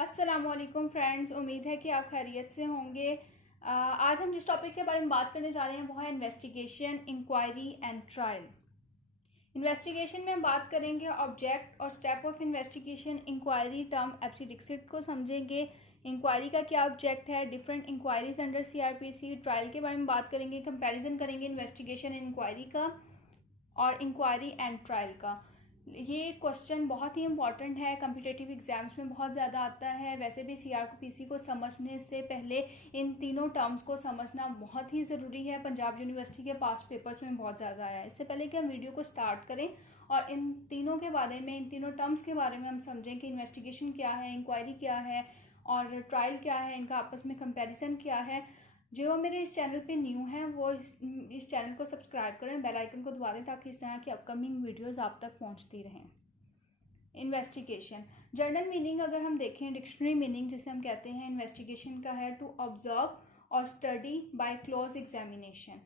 अस्सलामुअलैकुम फ्रेंड्स, उम्मीद है कि आप खैरियत से होंगे। आज हम जिस टॉपिक के बारे में बात करने जा रहे हैं वो है investigation, inquiry and trial. Investigation में हम बात करेंगे ऑब्जेक्ट और step of investigation. Inquiry term F C Dixit को समझेंगे। इंक्वायरी का क्या ऑब्जेक्ट है, different inquiries under CrPC. Trial के बारे में बात करेंगे, कंपैरिजन करेंगे इन्वेस्टिगेशन एंड इंक्वायरी का और इंक्वायरी एंड ट्रायल का। ये क्वेश्चन बहुत ही इंपॉर्टेंट है, कम्पिटिटिव एग्जाम्स में बहुत ज़्यादा आता है। वैसे भी सीआरपीसी को समझने से पहले इन तीनों टर्म्स को समझना बहुत ही ज़रूरी है। पंजाब यूनिवर्सिटी के पास पेपर्स में बहुत ज़्यादा आया है। इससे पहले कि हम वीडियो को स्टार्ट करें और इन तीनों के बारे में, इन तीनों टर्म्स के बारे में हम समझें कि इन्वेस्टिगेशन क्या है, इंक्वायरी क्या है और ट्रायल क्या है, इनका आपस में कंपेरिजन क्या है। जो मेरे इस चैनल पे न्यू हैं वो इस चैनल को सब्सक्राइब करें, बेल आइकन को दबा दें ताकि इस तरह की अपकमिंग वीडियोस आप तक पहुंचती रहें। इन्वेस्टिगेशन जर्नल मीनिंग अगर हम देखें, डिक्शनरी मीनिंग जिसे हम कहते हैं इन्वेस्टिगेशन का है टू ऑब्जर्व और स्टडी बाय क्लोज एग्जामिनेशन।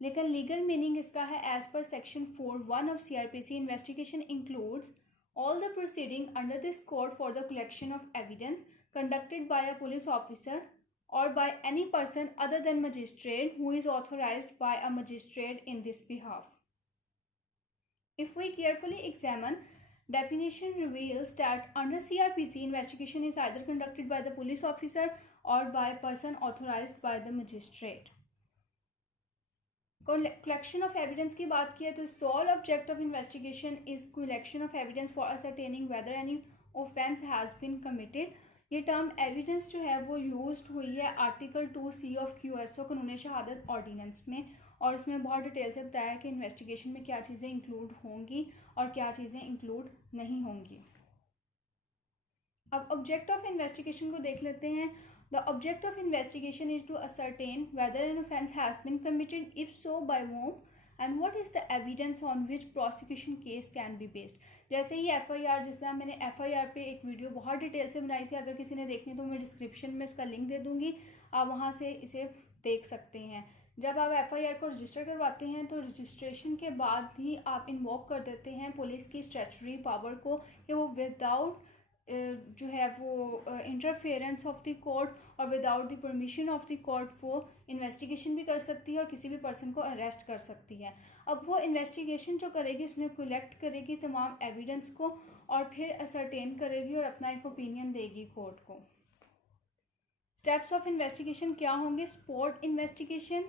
लेकिन लीगल मीनिंग इसका है as per section 4(1) of CrPC, investigation includes all the proceeding under this code for the collection of evidence conducted by a police officer or by any person other than magistrate who is authorized by a magistrate in this behalf. If we carefully examine, definition reveals that under CRPC, investigation is either conducted by the police officer or by a person authorized by the magistrate. Collection of evidence की बात की है तो sole object of investigation is collection of evidence for ascertaining whether any offence has been committed. ये term evidence जो है वो used हुई है आर्टिकल 2C ऑफ QSO कानून शहादत ऑर्डिनेंस में, और इसमें बहुत डिटेल से बताया कि इन्वेस्टिगेशन में क्या चीज़ें इंक्लूड होंगी और क्या चीज़ें इंक्लूड नहीं होंगी। अब ऑब्जेक्ट ऑफ इन्वेस्टिगेशन को देख लेते हैं। The object of investigation is to ascertain whether an offence has been committed, if so by whom, and what is the evidence on which prosecution case can be based। जैसे ही FIR, जिसमें मैंने FIR पे एक video बहुत detail से बनाई थी, अगर किसी ने देखनी तो मैं डिस्क्रिप्शन में उसका लिंक दे दूँगी, आप वहाँ से इसे देख सकते हैं। जब आप FIR को रजिस्टर करवाते हैं तो रजिस्ट्रेशन के बाद ही आप इन्वोक कर देते हैं पुलिस की स्टैट्यूटरी पावर को कि वो विदाउट जो है वो इंटरफेरेंस ऑफ द कोर्ट और without the permission of the court वो इन्वेस्टिगेशन भी कर सकती है और किसी भी पर्सन को अरेस्ट कर सकती है। अब वो इन्वेस्टिगेशन जो करेगी उसमें कलेक्ट करेगी तमाम एविडेंस को और फिर असरटेन करेगी और अपना एक ओपिनियन देगी कोर्ट को। स्टेप्स ऑफ इन्वेस्टिगेशन क्या होंगे? Spot investigation,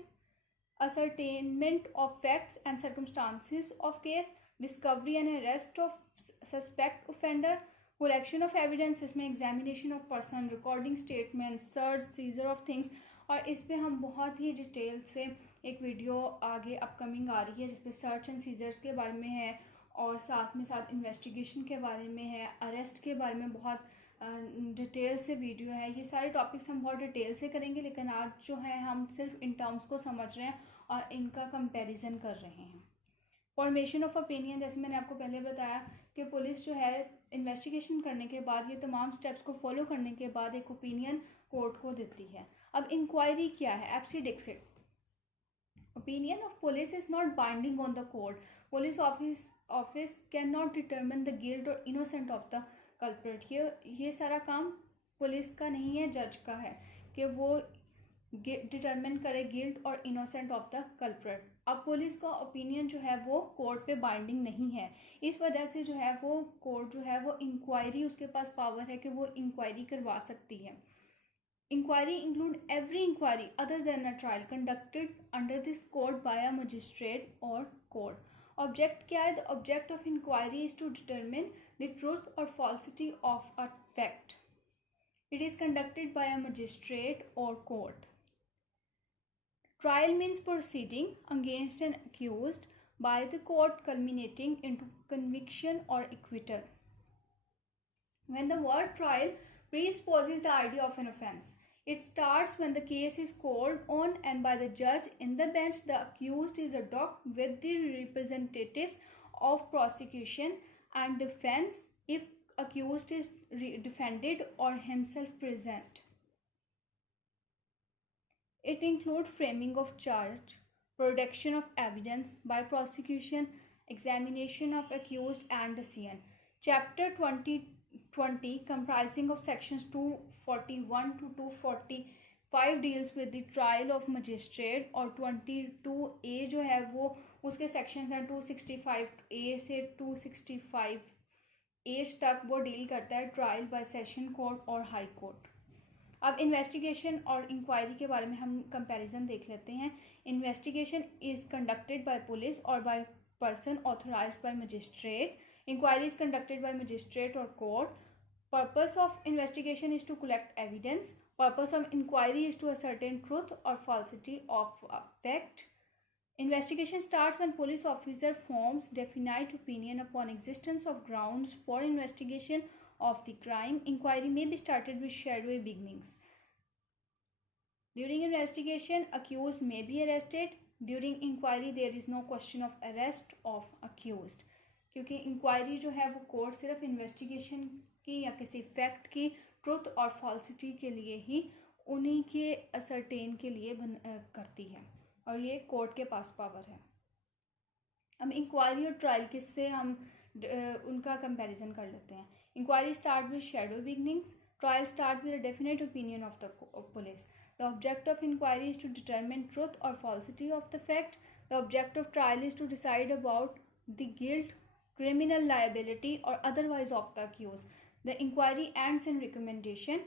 ascertainment of facts and circumstances of case, discovery and arrest of suspect offender, collection of evidence, इसमें examination of person, recording statements, search, seizure of things। और इस पे हम बहुत ही detail से एक वीडियो आगे अपकमिंग आ रही है जिसपे सर्च एंड सीजर्स के बारे में है और साथ में साथ इन्वेस्टिगेशन के बारे में है, अरेस्ट के बारे में बहुत डिटेल से वीडियो है। ये सारे टॉपिक्स हम बहुत डिटेल से करेंगे, लेकिन आज जो है हम सिर्फ इन टर्म्स को समझ रहे हैं और इनका कंपैरिजन कर रहे हैं। फॉर्मेशन ऑफ ओपिनियन, जैसे मैंने आपको पहले बताया कि पुलिस जो है इन्वेस्टिगेशन करने के बाद, ये तमाम स्टेप्स को फॉलो करने के बाद एक ओपिनियन कोर्ट को देती है। अब इंक्वायरी क्या है? F C Dixit, opinion of police is not binding on the court. Police office cannot determine the guilt or innocent of the culprit। ये सारा काम पुलिस का नहीं है, जज का है कि वो डिटरमिन करे गिल्ट और इनोसेंट ऑफ द कल्प्रिट। अब पुलिस का ओपिनियन जो है वो कोर्ट पे बाइंडिंग नहीं है, इस वजह से जो है वो कोर्ट जो है वो इंक्वायरी, उसके पास पावर है कि वो इंक्वायरी करवा सकती है। Inquiry include every inquiry other than a trial conducted under this code by a magistrate or court। Object क्या है? The object of inquiry is to determine the truth or falsity of a fact। It is conducted by a magistrate or court। Trial means proceeding against an accused by the court culminating into conviction or acquittal। When the word trial presupposes the idea of an offence, it starts when the case is called on and by the judge in the bench the accused is docked with the representatives of prosecution and defense if accused is defended or himself present। It includes framing of charge, production of evidence by prosecution, examination of accused and the scene। Chapter 20 20 comprising of sections 241 to 245 deals with the trial of magistrate, और 22A जो है वो उसके sections हैं 265A से 265A तक, वो deal करता है ट्रायल बाय सेशन कोर्ट और हाई कोर्ट। अब इन्वेस्टिगेशन और इंक्वायरी के बारे में हम कंपैरिजन देख लेते हैं। Investigation is conducted by police और by person authorised by magistrate. Inquiry is conducted by magistrate और court. Purpose of investigation is to collect evidence. Purpose of inquiry is to ascertain truth और falsity of fact. Investigation starts when police officer forms definite opinion upon existence of grounds for investigation of the crime. Inquiry may be started with shadowy beginnings. During investigation, accused may be arrested. During inquiry, there is no question of arrest of accused. क्योंकि inquiry जो है वो court सिर्फ investigation की या किसी fact की truth और फॉल्सिटी के लिए ही उन्हीं के असरटेन के लिए करती है, और ये कोर्ट के पास पावर है। अब इंक्वायरी और ट्रायल किससे हम उनका कंपैरिजन कर लेते हैं। Inquiry start with shadow beginnings, trial start with a definite opinion of the police. The object of inquiry is to determine truth और falsity of the fact. The object of trial is to decide about the guilt, criminal liability or otherwise of the accused. The inquiry ends in recommendation,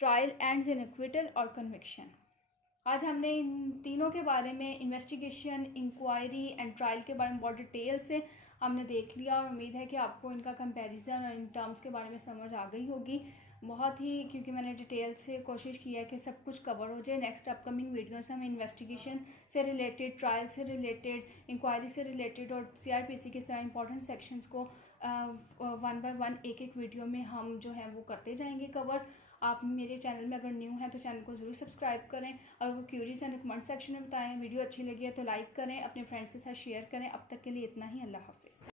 trial ends in acquittal or conviction. आज हमने इन तीनों के बारे में, investigation, inquiry and trial के बारे में बहुत डिटेल से हमने देख लिया, और उम्मीद है कि आपको इनका कंपैरिजन और इन टर्म्स के बारे में समझ आ गई होगी बहुत ही, क्योंकि मैंने डिटेल से कोशिश की है कि सब कुछ कवर हो जाए। नेक्स्ट अपकमिंग वीडियोस हम इन्वेस्टिगेशन से रिलेटेड, ट्रायल से रिलेटेड, इंक्वायरी से रिलेटेड और CRPC किस तरह इंपॉर्टेंट सेक्शंस को 1 बाय 1 एक एक वीडियो में हम जो है वो करते जाएंगे कवर। आप मेरे चैनल में अगर न्यू हैं तो चैनल को ज़रूर सब्सक्राइब करें, और वो क्यूरीज एंड कमेंट सेक्शन में बताएं। वीडियो अच्छी लगी है तो लाइक करें, अपने फ्रेंड्स के साथ शेयर करें। अब तक के लिए इतना ही, अल्लाह हाफिज़।